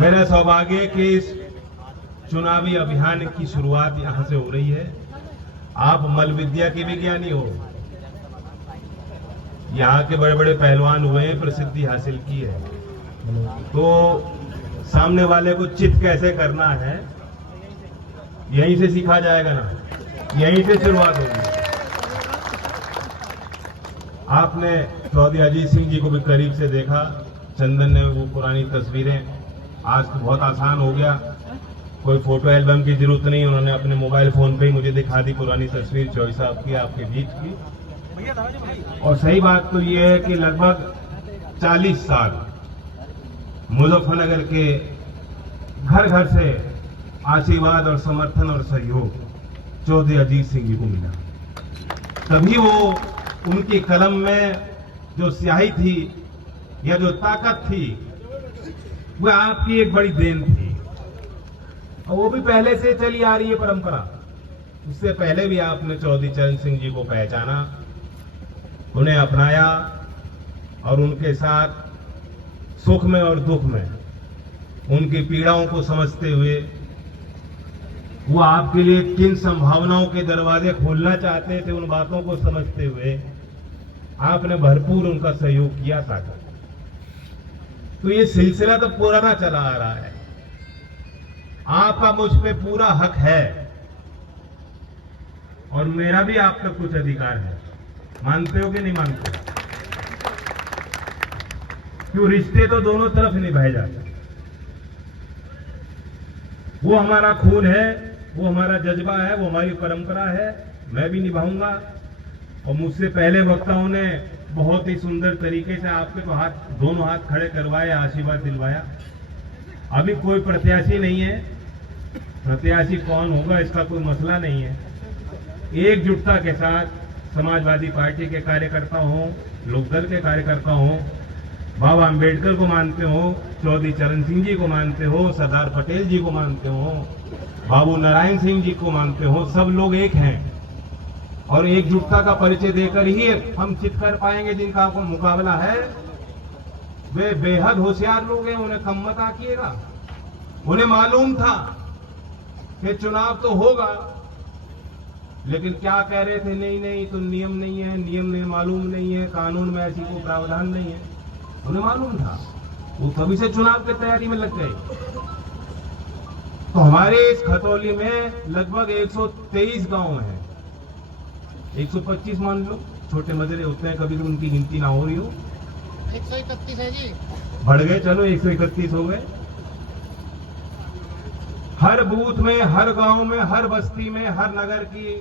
मेरा सौभाग्य है कि इस चुनावी अभियान की शुरुआत यहां से हो रही है। आप मल विद्या के विज्ञानी हो, यहाँ के बड़े बड़े पहलवान हुए हैं, प्रसिद्धि हासिल की है, तो सामने वाले को चित कैसे करना है यहीं से सीखा जाएगा ना, यहीं से शुरुआत होगी। आपने चौधरी अजीत सिंह जी को भी करीब से देखा, चंदन ने वो पुरानी तस्वीरें, आज तो बहुत आसान हो गया, कोई फोटो एल्बम की जरूरत नहीं, उन्होंने अपने मोबाइल फोन पे ही मुझे दिखा दी पुरानी तस्वीर चौधरी साहब की आपके बीच की। और सही बात तो ये है कि लगभग 40 साल मुजफ्फरनगर के घर घर से आशीर्वाद और समर्थन और सहयोग चौधरी अजीत सिंह जी को मिला, तभी वो उनकी कलम में जो स्याही थी या जो ताकत थी वह आपकी एक बड़ी देन थी, और वो भी पहले से चली आ रही है परंपरा। उससे पहले भी आपने चौधरी चरण सिंह जी को पहचाना, उन्हें अपनाया और उनके साथ सुख में और दुख में उनकी पीड़ाओं को समझते हुए वो आपके लिए किन संभावनाओं के दरवाजे खोलना चाहते थे, उन बातों को समझते हुए आपने भरपूर उनका सहयोग किया था। तो ये सिलसिला तो पुराना चला आ रहा है, आपका मुझ पे पूरा हक है और मेरा भी आप तक कुछ अधिकार है। मानते हो कि नहीं मानते? क्यों, रिश्ते तो दोनों तरफ निभाए जाते, वो हमारा खून है, वो हमारा जज्बा है, वो हमारी परंपरा है, मैं भी निभाऊंगा। और मुझसे पहले वक्ताओं ने बहुत ही सुंदर तरीके से आपके तो दोनों हाथ खड़े करवाए, आशीर्वाद दिलवाया। अभी कोई प्रत्याशी नहीं है, प्रत्याशी कौन होगा इसका कोई मसला नहीं है। एकजुटता के साथ समाजवादी पार्टी के कार्यकर्ता हो, लोकदल के कार्यकर्ता हो, बाबा अंबेडकर को मानते हो, चौधरी चरण सिंह जी को मानते हो, सरदार पटेल जी को मानते हो, बाबू नारायण सिंह जी को मानते हो, सब लोग एक हैं और एकजुटता का परिचय देकर ही हम चित कर पाएंगे। जिनका आपको मुकाबला है वे बेहद होशियार लोग हैं, उन्हें कम मत आकिएगा। उन्हें मालूम था कि चुनाव तो होगा, लेकिन क्या कह रहे थे, नहीं नहीं तो नियम नहीं है, नियम में मालूम नहीं है, कानून में ऐसी कोई प्रावधान नहीं है। उन्हें मालूम था, वो तभी से चुनाव की तैयारी में लग गए। तो हमारे इस खतौली में लगभग 123 गांव हैं, 125 मान लो, छोटे मजरे होते हैं कभी, तो उनकी गिनती ना हो रही हो। 131 है जी, बढ़ गए, चलो 131 हो गए। हर बूथ में, हर गांव में, हर बस्ती में, हर नगर की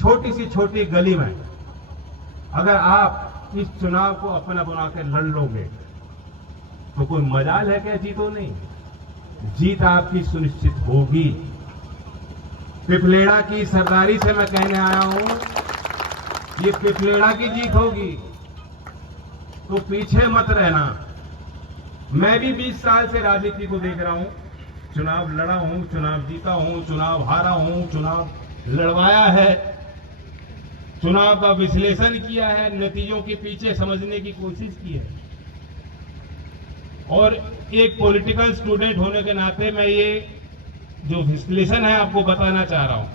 छोटी सी छोटी गली में अगर आप इस चुनाव को अपना बना के लड़ लोगे तो कोई मजाल है क्या जीतो नहीं? जीत आपकी सुनिश्चित होगी। पिपलेड़ा की सरदारी से मैं कहने आया हूं, ये पिपलेड़ा की जीत होगी, तो पीछे मत रहना। मैं भी 20 साल से राजनीति को देख रहा हूं, चुनाव लड़ा हूं, चुनाव जीता हूं, चुनाव हारा हूं, चुनाव लड़वाया है, चुनाव का विश्लेषण किया है, नतीजों के पीछे समझने की कोशिश की है। और एक पॉलिटिकल स्टूडेंट होने के नाते मैं ये जो विश्लेषण है आपको बताना चाह रहा हूं।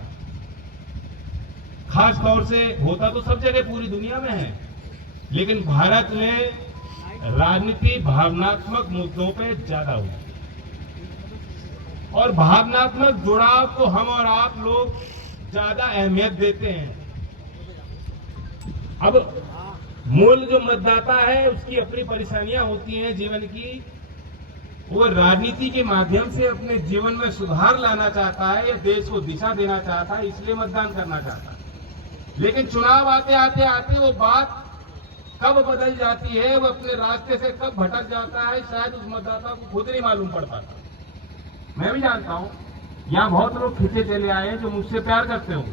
खास तौर से होता तो सब जगह पूरी दुनिया में है, लेकिन भारत में राजनीति भावनात्मक मुद्दों पे ज्यादा हुई, और भावनात्मक जुड़ाव को हम और आप लोग ज्यादा अहमियत देते हैं। अब मूल जो मतदाता है उसकी अपनी परेशानियां होती हैं जीवन की, वो राजनीति के माध्यम से अपने जीवन में सुधार लाना चाहता है या देश को दिशा देना चाहता है, इसलिए मतदान करना चाहता है। लेकिन चुनाव आते आते आते वो बात कब बदल जाती है, वो अपने रास्ते से कब भटक जाता है, शायद उस मतदाता को खुद नहीं मालूम पड़ पाता। मैं भी जानता हूं, यहाँ बहुत लोग खींचे चले आए जो मुझसे प्यार करते हो,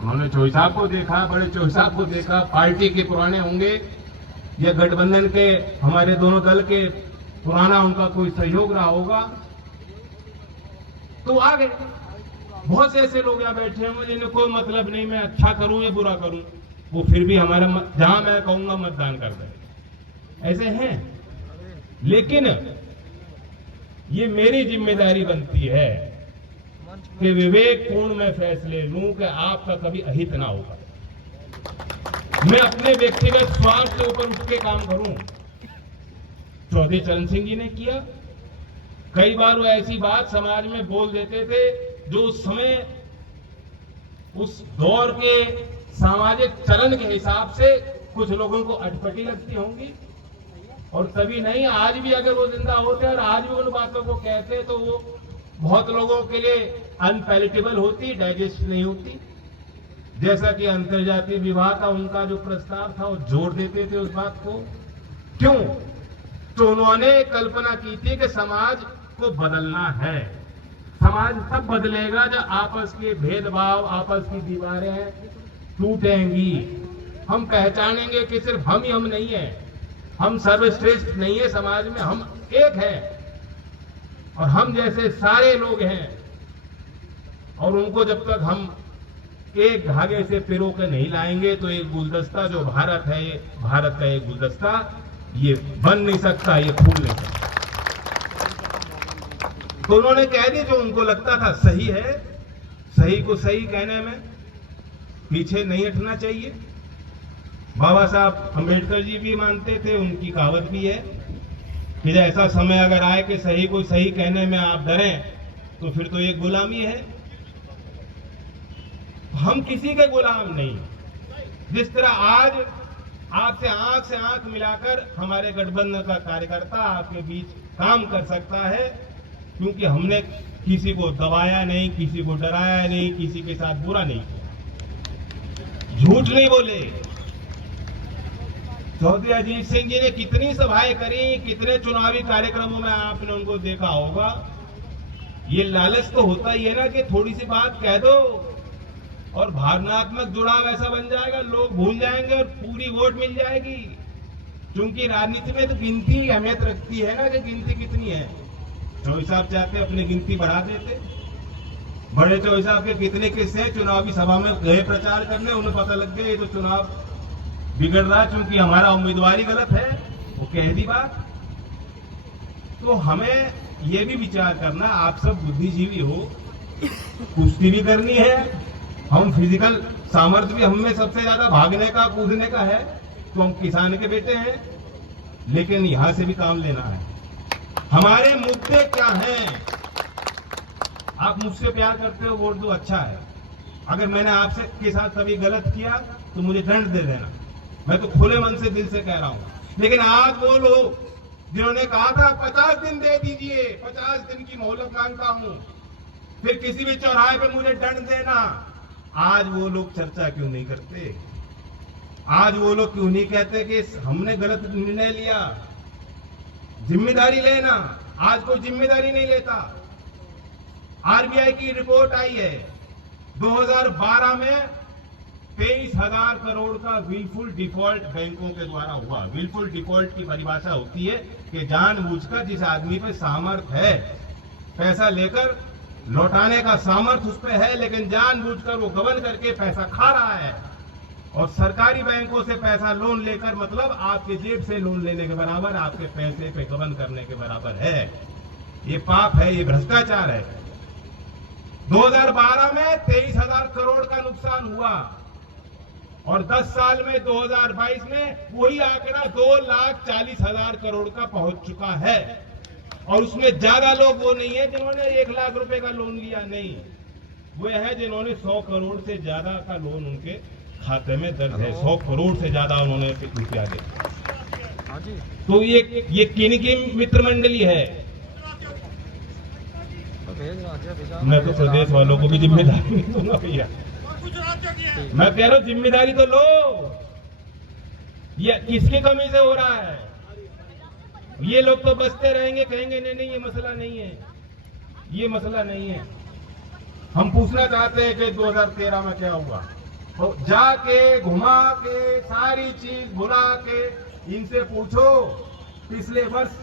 उन्होंने चौधरी साहब को देखा, बड़े चौधरी साहब को देखा, पार्टी के पुराने होंगे या गठबंधन के हमारे दोनों दल के पुराना उनका कोई सहयोग रहा होगा, तो आ गए। बहुत से ऐसे लोग यहाँ बैठे होंगे जिन्हें कोई मतलब नहीं मैं अच्छा करूं या बुरा करूं, वो फिर भी हमारा जहां मैं कहूंगा मतदान कर रहे, ऐसे हैं। लेकिन ये मेरी जिम्मेदारी बनती है कि विवेकपूर्ण मैं फैसले लूं कि आपका कभी अहित ना होगा। मैं अपने व्यक्तिगत स्वार्थ के ऊपर उठ के काम करूं। चौधरी चरण सिंह जी ने किया। कई बार वो ऐसी बात समाज में बोल देते थे जो उस समय उस दौर के सामाजिक चलन के हिसाब से कुछ लोगों को अटपटी लगती होंगी, और तभी नहीं, आज भी अगर वो जिंदा होते और आज भी उन बातों को कहते तो वो बहुत लोगों के लिए अनपैलेटेबल होती, डाइजेस्ट नहीं होती। जैसा कि अंतर्जातीय विवाह का उनका जो प्रस्ताव था वो जोड़ देते थे उस बात को। क्यों? तो उन्होंने कल्पना की थी कि समाज को बदलना है। समाज तब बदलेगा जब आपस के भेदभाव, आपस की दीवारें टूटेंगी। हम पहचानेंगे कि सिर्फ हम ही हम नहीं है, हम सर्वश्रेष्ठ नहीं है समाज में, हम एक हैं और हम जैसे सारे लोग हैं। और उनको जब तक हम एक धागे से पिरो के नहीं लाएंगे तो एक गुलदस्ता जो भारत है, ये भारत का एक गुलदस्ता, ये बन नहीं सकता, ये फूल नहीं सकता। तो उन्होंने कह दिया जो उनको लगता था सही है। सही को सही कहने में पीछे नहीं हटना चाहिए। बाबा साहब अंबेडकर जी भी मानते थे, उनकी कहावत भी है कि ऐसा समय अगर आए कि सही को सही कहने में आप डरें तो फिर तो ये गुलामी है। हम किसी के गुलाम नहीं। जिस तरह आज आपसे आंख मिलाकर हमारे गठबंधन का कार्यकर्ता आपके बीच काम कर सकता है, क्योंकि हमने किसी को दबाया नहीं, किसी को डराया नहीं, किसी के साथ बुरा नहीं किया, झूठ नहीं बोले। चौधरी अजीत सिंह जी ने कितनी सभाएं करी, कितने चुनावी कार्यक्रमों में आपने उनको देखा होगा। ये लालच तो होता ही है ना कि थोड़ी सी बात कह दो और भावनात्मक जुड़ाव ऐसा बन जाएगा, लोग भूल जाएंगे और पूरी वोट मिल जाएगी। क्योंकि राजनीति में तो गिनती अहमियत रखती है ना, कि गिनती कितनी है। चौधरी साहब चाहते अपनी गिनती बढ़ा देते। बड़े चौधरी साहब के कितने किस्से चुनावी सभा में गए प्रचार करने, उन्हें पता लग गया ये तो चुनाव बिगड़ रहा है क्योंकि हमारा उम्मीदवारी गलत है, वो कह दी बात। तो हमें ये भी विचार करना, आप सब बुद्धिजीवी हो, कुश्ती भी करनी है। हम फिजिकल सामर्थ्य भी हम में सबसे ज्यादा भागने का, कूदने का है, तो हम किसान के बेटे हैं, लेकिन यहां से भी काम लेना है। हमारे मुद्दे क्या हैं? आप मुझसे प्यार करते हो, वोट दो, अच्छा है। अगर मैंने आपसे के साथ कभी गलत किया तो मुझे दंड दे देना, मैं तो खुले मन से दिल से कह रहा हूं। लेकिन आज वो लोग जिन्होंने कहा था 50 दिन दे दीजिए, 50 दिन की मोहलत मांगता हूं, फिर किसी भी चौराहे पे मुझे दंड देना, आज वो लोग चर्चा क्यों नहीं करते? आज वो लोग क्यों नहीं कहते कि हमने गलत निर्णय लिया? जिम्मेदारी लेना। आज कोई जिम्मेदारी नहीं लेता। आरबीआई की रिपोर्ट आई है 2012 में 23,000 करोड़ का विलफुल डिफॉल्ट बैंकों के द्वारा हुआ। विलफुल डिफॉल्ट की परिभाषा होती है कि जानबूझकर जिस आदमी पे सामर्थ्य है, पैसा लेकर लौटाने का सामर्थ्य उस पे है, लेकिन जानबूझकर वो गबन करके पैसा खा रहा है। और सरकारी बैंकों से पैसा लोन लेकर मतलब आपके जेब से लोन लेने के बराबर, आपके पैसे पे गबन करने के बराबर है। ये पाप है, ये भ्रष्टाचार है। 2012 में 23,000 करोड़ का नुकसान हुआ और 10 साल में 2022 में वही आंकड़ा 2,40,000 करोड़ का पहुंच चुका है। और उसमें ज्यादा लोग वो नहीं है जिन्होंने 1 लाख रुपए का लोन लिया, नहीं, वो है जिन्होंने 100 करोड़ से ज्यादा का लोन उनके खाते में दर्ज है। 100 करोड़ से ज्यादा उन्होंने रुपया दिया। तो ये किन की मित्र मंडली है? मैं तो प्रदेश वालों को भी जिम्मेदारी नहीं दूंगा भैया। मैं कह रहा हूं जिम्मेदारी तो लो। ये किसकी कमी से हो रहा है? ये लोग तो बसते रहेंगे, कहेंगे नहीं नहीं ये मसला नहीं है, ये मसला नहीं है। हम पूछना चाहते हैं कि 2013 में क्या हुआ, तो जाके घुमा के सारी चीज भुला के इनसे पूछो पिछले वर्ष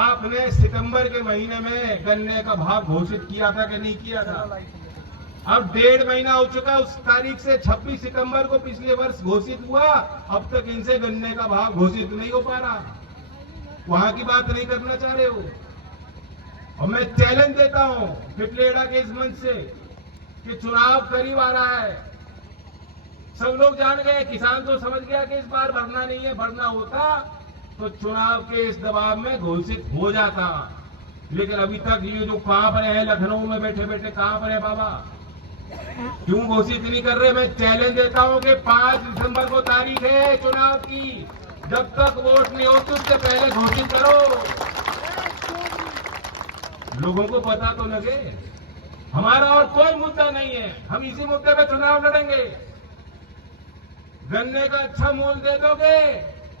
आपने सितंबर के महीने में गन्ने का भाव घोषित किया था कि नहीं किया था? अब 1.5 महीना हो चुका, उस तारीख से 26 सितंबर को पिछले वर्ष घोषित हुआ, अब तक इनसे गन्ने का भाव घोषित नहीं हो पा रहा। वहां की बात नहीं करना चाह रहे हो। और मैं चैलेंज देता हूं पिपलेड़ा के इस मंच से कि चुनाव करीब आ रहा है। सब लोग जान गए, किसान तो समझ गया कि इस बार भरना नहीं है, भरना होता तो चुनाव के इस दबाव में घोषित हो जाता। लेकिन अभी तक ये जो कांप रहे हैं लखनऊ में बैठे बैठे कांप रहे बाबा, क्यों घोषित नहीं कर रहे? मैं चैलेंज देता हूं कि 5 दिसंबर को तारीख है चुनाव की, जब तक वोट नहीं होती उससे पहले घोषित करो। लोगों को पता तो लगे। हमारा और कोई मुद्दा नहीं है, हम इसी मुद्दे पे चुनाव लड़ेंगे। गन्ने का अच्छा मूल्य दे दोगे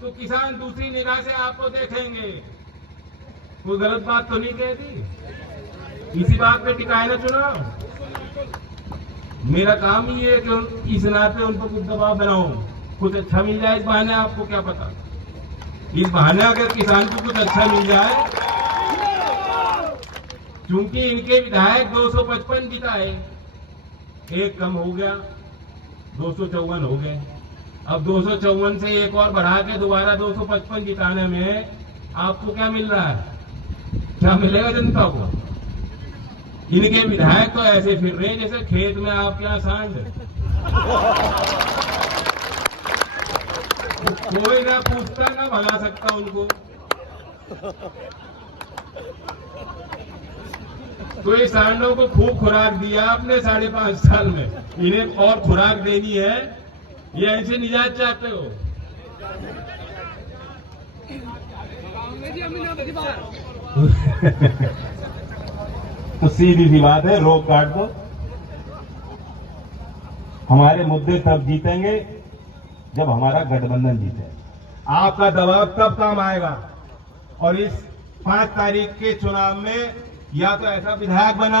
तो किसान दूसरी निगाह से आपको देखेंगे। कोई गलत बात तो नहीं कह दी, इसी बात पे टिकाए ना चुनाव। मेरा काम ही है कि इस नाते उन पर कुछ दबाव बनाऊं, कुछ अच्छा मिल जाए इस बहाने। आपको क्या पता, इस बहाने अगर किसान को कुछ अच्छा मिल जाए, क्योंकि इनके विधायक 255 जिताए, एक कम हो गया, 254 हो गए। अब 254 से एक और बढ़ा के दोबारा 255 जिताने में आपको क्या मिल रहा है? क्या मिलेगा जनता को? इनके विधायक तो ऐसे फिर रहे जैसे खेत में आपके यहाँ सांड। कोई ना पूछता ना भगा सकता उनको। तो ये सांडों को खूब खुराक दिया आपने 5.5 साल में, इन्हें और खुराक देनी है। ये ऐसे निजात चाहते हो? तो सीधी सी बात है, रोक काट दो। हमारे मुद्दे तब जीतेंगे जब हमारा गठबंधन जीते। आपका दबाव तब काम आएगा। और इस 5 तारीख के चुनाव में या तो ऐसा विधायक बनाओ